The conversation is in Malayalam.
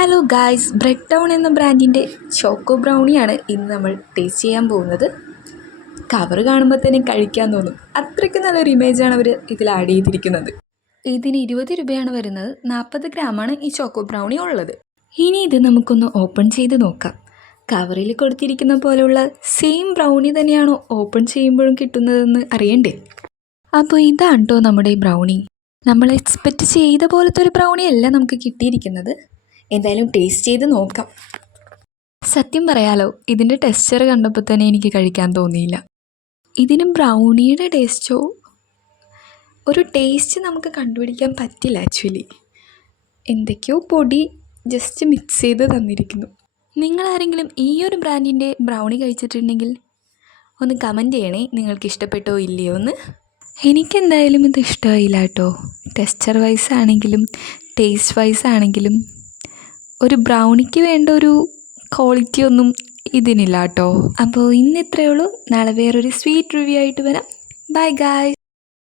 ഹലോ ഗായ്സ്, ബ്രെഡ് ടൗൺ എന്ന ബ്രാൻഡിൻ്റെ ചോക്കോ ബ്രൗണിയാണ് ഇന്ന് നമ്മൾ ടേസ്റ്റ് ചെയ്യാൻ പോകുന്നത്. കവർ കാണുമ്പോൾ തന്നെ കഴിക്കാൻ തോന്നും, അത്രയ്ക്ക് നല്ലൊരു ഇമേജാണ് അവർ ഇതിൽ ആഡ് ചെയ്തിരിക്കുന്നത്. ഇതിന് 20 രൂപയാണ് വരുന്നത്. 40 ഗ്രാമാണ് ഈ ചോക്കോ ബ്രൗണി ഉള്ളത്. ഇനി ഇത് നമുക്കൊന്ന് ഓപ്പൺ ചെയ്ത് നോക്കാം. കവറിൽ കൊടുത്തിരിക്കുന്ന പോലെയുള്ള സെയിം ബ്രൗണി തന്നെയാണോ ഓപ്പൺ ചെയ്യുമ്പോഴും കിട്ടുന്നതെന്ന് അറിയണ്ടേ? അപ്പോൾ ഇതാണ് കേട്ടോ നമ്മുടെ ഈ ബ്രൗണി. നമ്മൾ എക്സ്പെക്റ്റ് ചെയ്ത പോലത്തെ ഒരു ബ്രൗണി അല്ല നമുക്ക് കിട്ടിയിരിക്കുന്നത്. എന്തായാലും ടേസ്റ്റ് ചെയ്ത് നോക്കാം. സത്യം പറയാലോ, ഇതിൻ്റെ ടെക്സ്ചർ കണ്ടപ്പോൾ തന്നെ എനിക്ക് കഴിക്കാൻ തോന്നിയില്ല. ഇതിന് ബ്രൗണിയുടെ ടേസ്റ്റോ ഒരു ടേസ്റ്റ് നമുക്ക് കണ്ടുപിടിക്കാൻ പറ്റില്ല. ആക്ച്വലി എന്തൊക്കെയോ പൊടി ജസ്റ്റ് മിക്സ് ചെയ്ത് തന്നിരിക്കുന്നു. നിങ്ങളാരെങ്കിലും ഈ ഒരു ബ്രാൻഡിൻ്റെ ബ്രൗണി കഴിച്ചിട്ടുണ്ടെങ്കിൽ ഒന്ന് കമൻറ്റ് ചെയ്യണേ, നിങ്ങൾക്ക് ഇഷ്ടപ്പെട്ടോ ഇല്ലയോ എന്ന്. എനിക്കെന്തായാലും ഇത് ഇഷ്ടമായില്ല കേട്ടോ. ടെക്സ്ചർ വൈസ് ആണെങ്കിലും ടേസ്റ്റ് വൈസ് ആണെങ്കിലും ഒരു ബ്രൗണിക്ക് വേണ്ട ഒരു ക്വാളിറ്റി ഒന്നും ഇതിനില്ല കേട്ടോ. അപ്പോൾ ഇന്ന് ഇത്രയേ ഉള്ളൂ. നാളെ വേറൊരു സ്വീറ്റ് റിവ്യൂ ആയിട്ട് വരാം. Bye guys.